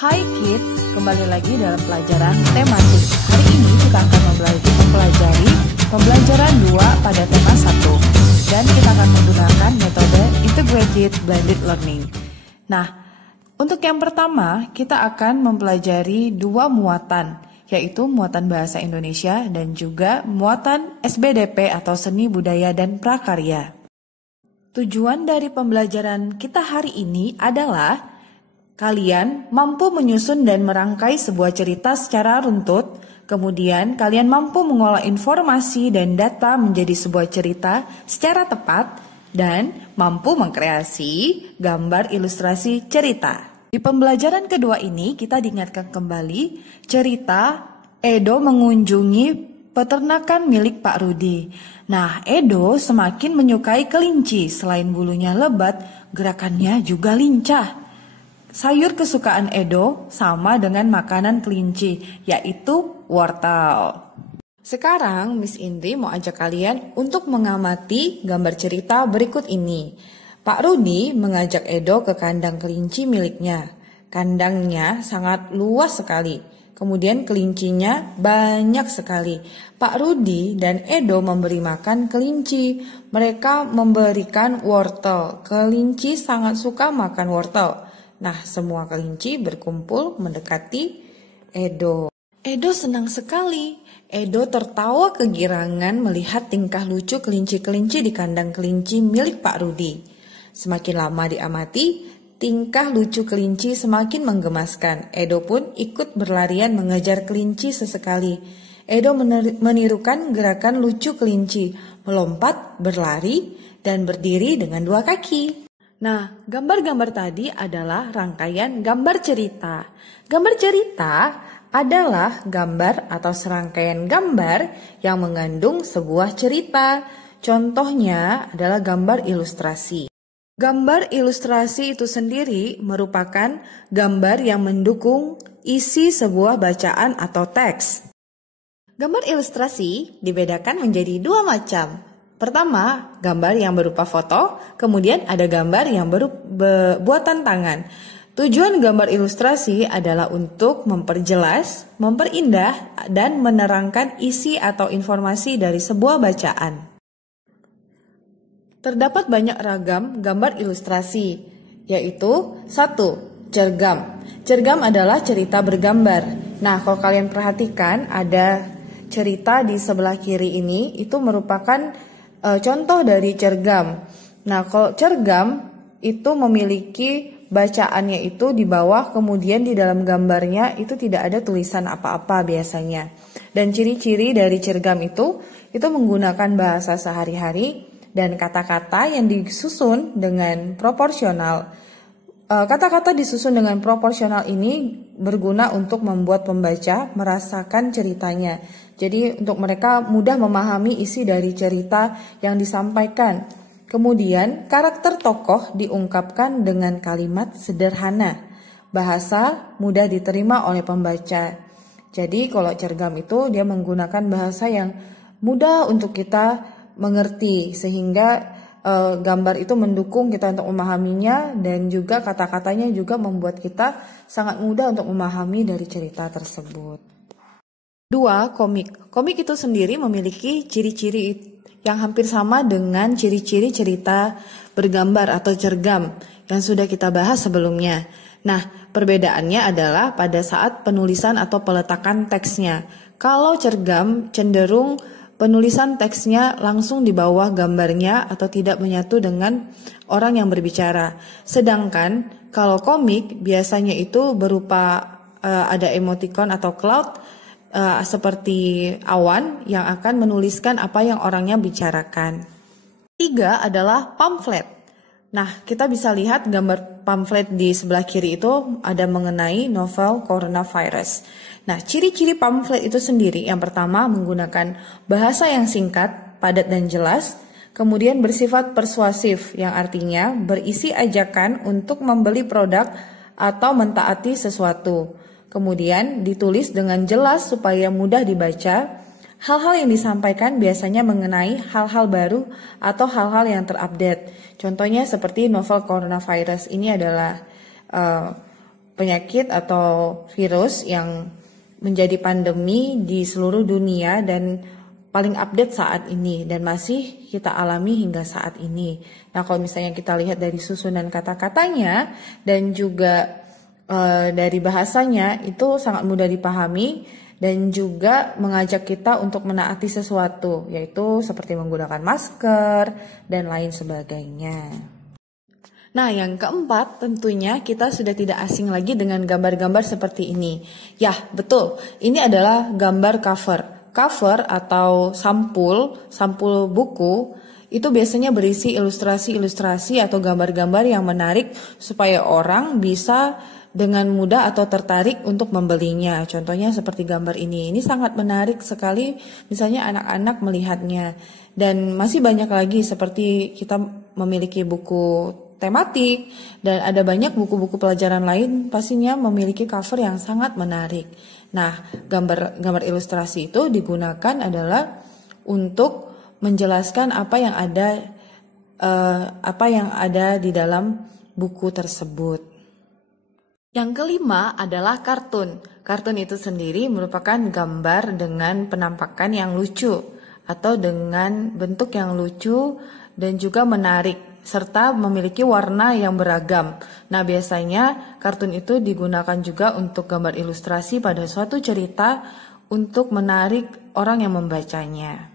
Hai kids, kembali lagi dalam pelajaran tematik. Hari ini kita akan mempelajari pembelajaran 2 pada tema 1. Dan kita akan menggunakan metode Integrated Blended Learning. Nah, untuk yang pertama kita akan mempelajari 2 muatan, yaitu muatan bahasa Indonesia dan juga muatan SBDP atau seni budaya dan prakarya. Tujuan dari pembelajaran kita hari ini adalah kalian mampu menyusun dan merangkai sebuah cerita secara runtut, kemudian kalian mampu mengolah informasi dan data menjadi sebuah cerita secara tepat, dan mampu mengkreasi gambar ilustrasi cerita. Di pembelajaran kedua ini kita diingatkan kembali cerita Edo mengunjungi peternakan milik Pak Rudi. Nah, Edo semakin menyukai kelinci, selain bulunya lebat, gerakannya juga lincah. Sayur kesukaan Edo sama dengan makanan kelinci, yaitu wortel. Sekarang Miss Indri mau ajak kalian untuk mengamati gambar cerita berikut ini. Pak Rudi mengajak Edo ke kandang kelinci miliknya. Kandangnya sangat luas sekali. Kemudian kelincinya banyak sekali. Pak Rudi dan Edo memberi makan kelinci. Mereka memberikan wortel. Kelinci sangat suka makan wortel. Nah, semua kelinci berkumpul mendekati Edo. Edo senang sekali. Edo tertawa kegirangan melihat tingkah lucu kelinci-kelinci di kandang kelinci milik Pak Rudi. Semakin lama diamati, tingkah lucu kelinci semakin menggemaskan. Edo pun ikut berlarian mengejar kelinci sesekali. Edo menirukan gerakan lucu kelinci, melompat, berlari, dan berdiri dengan 2 kaki. Nah, gambar-gambar tadi adalah rangkaian gambar cerita. Gambar cerita adalah gambar atau serangkaian gambar yang mengandung sebuah cerita. Contohnya adalah gambar ilustrasi. Gambar ilustrasi itu sendiri merupakan gambar yang mendukung isi sebuah bacaan atau teks. Gambar ilustrasi dibedakan menjadi 2 macam. Pertama, gambar yang berupa foto, kemudian ada gambar yang buatan tangan. Tujuan gambar ilustrasi adalah untuk memperjelas, memperindah, dan menerangkan isi atau informasi dari sebuah bacaan. Terdapat banyak ragam gambar ilustrasi, yaitu 1. Cergam. Cergam adalah cerita bergambar. Nah, kalau kalian perhatikan ada cerita di sebelah kiri ini, itu merupakan contoh dari cergam. Nah, kalau cergam itu memiliki bacaannya itu di bawah, kemudian di dalam gambarnya itu tidak ada tulisan apa-apa biasanya. Dan ciri-ciri dari cergam itu menggunakan bahasa sehari-hari dan kata-kata yang disusun dengan proporsional. Kata-kata disusun dengan proporsional ini berguna untuk membuat pembaca merasakan ceritanya. Jadi untuk mereka mudah memahami isi dari cerita yang disampaikan. Kemudian karakter tokoh diungkapkan dengan kalimat sederhana. Bahasa mudah diterima oleh pembaca. Jadi kalau cergam itu dia menggunakan bahasa yang mudah untuk kita mengerti, sehingga gambar itu mendukung kita untuk memahaminya, dan juga kata-katanya juga membuat kita sangat mudah untuk memahami dari cerita tersebut. 2. Komik. Komik itu sendiri memiliki ciri-ciri yang hampir sama dengan ciri-ciri cerita bergambar atau cergam yang sudah kita bahas sebelumnya. Nah, perbedaannya adalah pada saat penulisan atau peletakan teksnya. Kalau cergam cenderung penulisan teksnya langsung di bawah gambarnya atau tidak menyatu dengan orang yang berbicara. Sedangkan kalau komik biasanya itu berupa ada emoticon atau cloud seperti awan yang akan menuliskan apa yang orangnya bicarakan. 3 adalah pamflet. Nah, kita bisa lihat gambar pamflet di sebelah kiri itu ada mengenai novel coronavirus. Nah, ciri-ciri pamflet itu sendiri yang pertama menggunakan bahasa yang singkat, padat dan jelas, kemudian bersifat persuasif yang artinya berisi ajakan untuk membeli produk atau mentaati sesuatu. Kemudian ditulis dengan jelas supaya mudah dibaca. Hal-hal yang disampaikan biasanya mengenai hal-hal baru atau hal-hal yang terupdate. Contohnya seperti novel coronavirus ini adalah penyakit atau virus yang menjadi pandemi di seluruh dunia dan paling update saat ini dan masih kita alami hingga saat ini. Nah, kalau misalnya kita lihat dari susunan kata-katanya dan juga dari bahasanya itu sangat mudah dipahami dan juga mengajak kita untuk menaati sesuatu, yaitu seperti menggunakan masker dan lain sebagainya. Nah, yang keempat tentunya kita sudah tidak asing lagi dengan gambar-gambar seperti ini. Ya, betul. Ini adalah gambar cover. Cover atau sampul buku itu biasanya berisi ilustrasi-ilustrasi atau gambar-gambar yang menarik supaya orang bisa dengan mudah atau tertarik untuk membelinya. Contohnya seperti gambar ini. Ini sangat menarik sekali misalnya anak-anak melihatnya. Dan masih banyak lagi seperti kita memiliki buku tematik dan ada banyak buku-buku pelajaran lain pastinya memiliki cover yang sangat menarik. Nah, gambar ilustrasi itu digunakan adalah untuk menjelaskan apa yang ada di dalam buku tersebut. Yang kelima adalah kartun. Kartun itu sendiri merupakan gambar dengan penampakan yang lucu atau dengan bentuk yang lucu dan juga menarik serta memiliki warna yang beragam. Nah, biasanya kartun itu digunakan juga untuk gambar ilustrasi pada suatu cerita untuk menarik orang yang membacanya.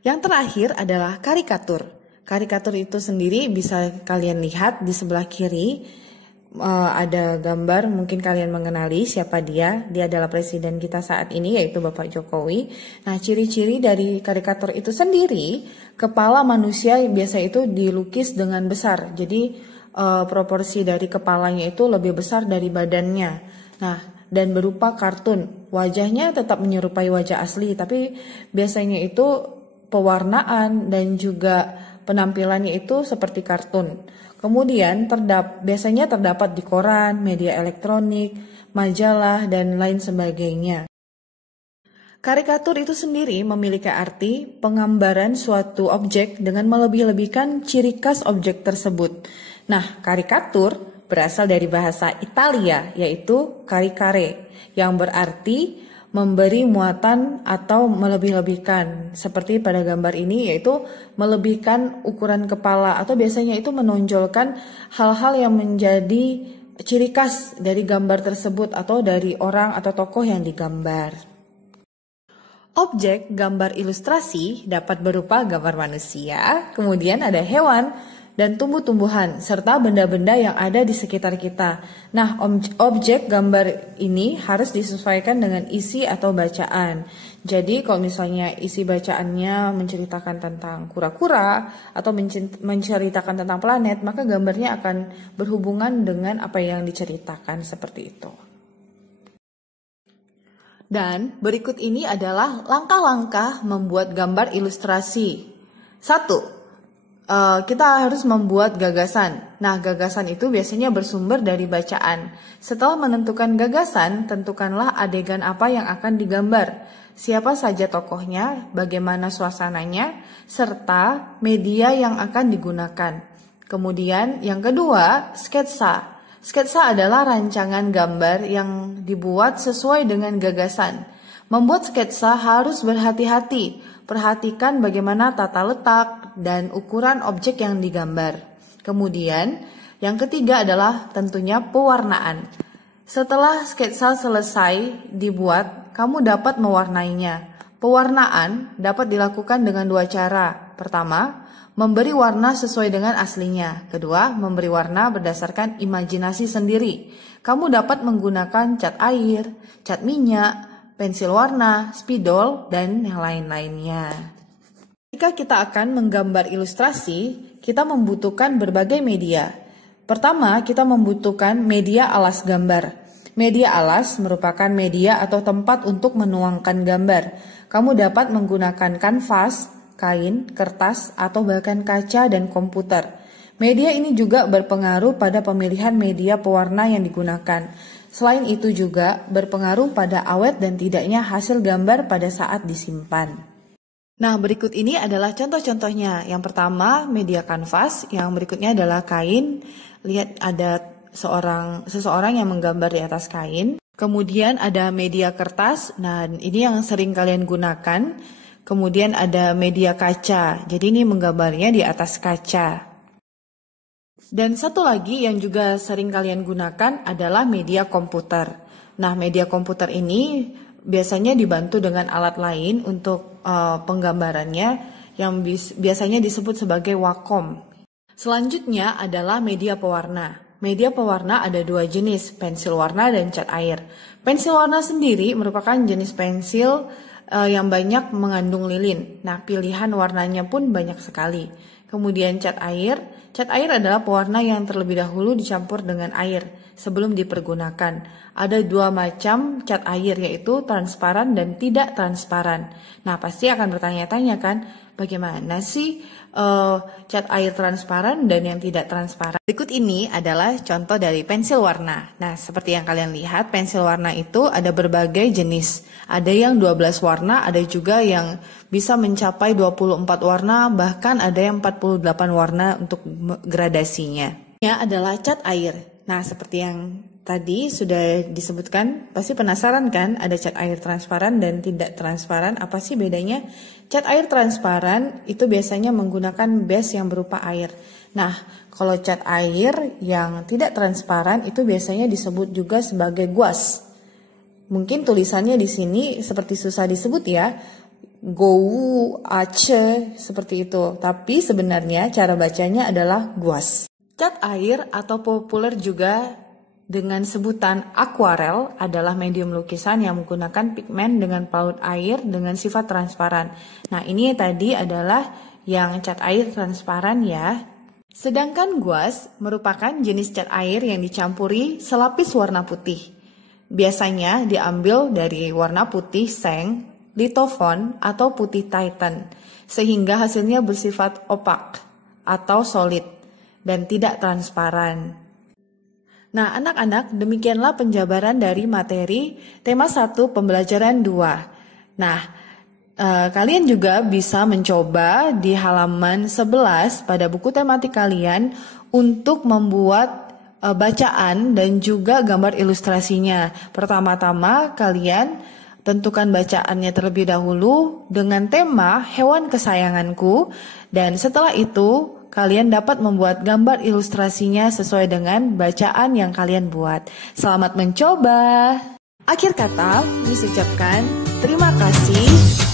Yang terakhir adalah karikatur. Karikatur itu sendiri bisa kalian lihat di sebelah kiri. Ada gambar, mungkin kalian mengenali siapa dia. Dia adalah presiden kita saat ini, yaitu Bapak Jokowi. Nah, ciri-ciri dari karikatur itu sendiri, kepala manusia biasa itu dilukis dengan besar. Jadi proporsi dari kepalanya itu lebih besar dari badannya. Nah, dan berupa kartun. Wajahnya tetap menyerupai wajah asli, tapi biasanya itu pewarnaan dan juga penampilannya itu seperti kartun. Kemudian biasanya terdapat di koran, media elektronik, majalah, dan lain sebagainya. Karikatur itu sendiri memiliki arti penggambaran suatu objek dengan melebih-lebihkan ciri khas objek tersebut. Nah, karikatur berasal dari bahasa Italia, yaitu caricare, yang berarti memberi muatan atau melebih-lebihkan. Seperti pada gambar ini, yaitu melebihkan ukuran kepala atau biasanya itu menonjolkan hal-hal yang menjadi ciri khas dari gambar tersebut atau dari orang atau tokoh yang digambar. Objek gambar ilustrasi dapat berupa gambar manusia, kemudian ada hewan dan tumbuh-tumbuhan, serta benda-benda yang ada di sekitar kita. Nah, objek gambar ini harus disesuaikan dengan isi atau bacaan. Jadi, kalau misalnya isi bacaannya menceritakan tentang kura-kura atau menceritakan tentang planet, maka gambarnya akan berhubungan dengan apa yang diceritakan seperti itu. Dan berikut ini adalah langkah-langkah membuat gambar ilustrasi. 1. Kita harus membuat gagasan. Nah, gagasan itu biasanya bersumber dari bacaan. Setelah menentukan gagasan, tentukanlah adegan apa yang akan digambar, siapa saja tokohnya, bagaimana suasananya, serta media yang akan digunakan. Kemudian yang kedua, sketsa. Sketsa adalah rancangan gambar yang dibuat sesuai dengan gagasan. Membuat sketsa harus berhati-hati. Perhatikan bagaimana tata letak dan ukuran objek yang digambar. Kemudian, yang ketiga adalah tentunya pewarnaan. Setelah sketsa selesai dibuat, kamu dapat mewarnainya. Pewarnaan dapat dilakukan dengan dua cara. Pertama, memberi warna sesuai dengan aslinya. Kedua, memberi warna berdasarkan imajinasi sendiri. Kamu dapat menggunakan cat air, cat minyak, pensil warna, spidol, dan yang lain-lainnya. Jika kita akan menggambar ilustrasi, kita membutuhkan berbagai media. Pertama, kita membutuhkan media alas gambar. Media alas merupakan media atau tempat untuk menuangkan gambar. Kamu dapat menggunakan kanvas, kain, kertas, atau bahkan kaca dan komputer. Media ini juga berpengaruh pada pemilihan media pewarna yang digunakan. Selain itu juga berpengaruh pada awet dan tidaknya hasil gambar pada saat disimpan. Nah, berikut ini adalah contoh-contohnya. Yang pertama, media kanvas. Yang berikutnya adalah kain. Lihat ada seseorang yang menggambar di atas kain. Kemudian ada media kertas, nah ini yang sering kalian gunakan. Kemudian ada media kaca, jadi ini menggambarnya di atas kaca. Dan satu lagi yang juga sering kalian gunakan adalah media komputer. Nah, media komputer ini biasanya dibantu dengan alat lain untuk penggambarannya yang biasanya disebut sebagai Wacom. Selanjutnya adalah media pewarna. Media pewarna ada dua jenis, pensil warna dan cat air. Pensil warna sendiri merupakan jenis pensil yang banyak mengandung lilin. Nah, pilihan warnanya pun banyak sekali. Kemudian cat air adalah pewarna yang terlebih dahulu dicampur dengan air sebelum dipergunakan. Ada dua macam cat air, yaitu transparan dan tidak transparan. Nah, pasti akan bertanya-tanya kan, bagaimana sih cat air transparan dan yang tidak transparan? Berikut ini adalah contoh dari pensil warna. Nah, seperti yang kalian lihat, pensil warna itu ada berbagai jenis. Ada yang 12 warna, ada juga yang bisa mencapai 24 warna, bahkan ada yang 48 warna untuk gradasinya. Ini adalah cat air. Nah, seperti yang tadi sudah disebutkan, pasti penasaran kan, ada cat air transparan dan tidak transparan, apa sih bedanya? Cat air transparan itu biasanya menggunakan base yang berupa air. Nah, kalau cat air yang tidak transparan itu biasanya disebut juga sebagai gouache. Mungkin tulisannya di sini seperti susah disebut ya, gouache seperti itu, tapi sebenarnya cara bacanya adalah gouache. Cat air atau populer juga dengan sebutan akuarel adalah medium lukisan yang menggunakan pigmen dengan paut air dengan sifat transparan. Nah, ini tadi adalah yang cat air transparan ya. Sedangkan gouache merupakan jenis cat air yang dicampuri selapis warna putih. Biasanya diambil dari warna putih seng, litofon, atau putih titan, sehingga hasilnya bersifat opak atau solid dan tidak transparan. Nah, anak-anak, demikianlah penjabaran dari materi tema 1 pembelajaran 2. Nah, kalian juga bisa mencoba di halaman 11 pada buku tematik kalian untuk membuat bacaan dan juga gambar ilustrasinya. Pertama-tama kalian tentukan bacaannya terlebih dahulu dengan tema hewan kesayanganku, dan setelah itu kalian dapat membuat gambar ilustrasinya sesuai dengan bacaan yang kalian buat. Selamat mencoba. Akhir kata, Miss ucapkan terima kasih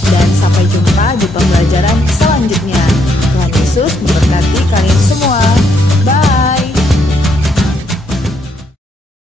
dan sampai jumpa di pembelajaran selanjutnya. Tuhan Yesus memberkati kalian semua. Bye.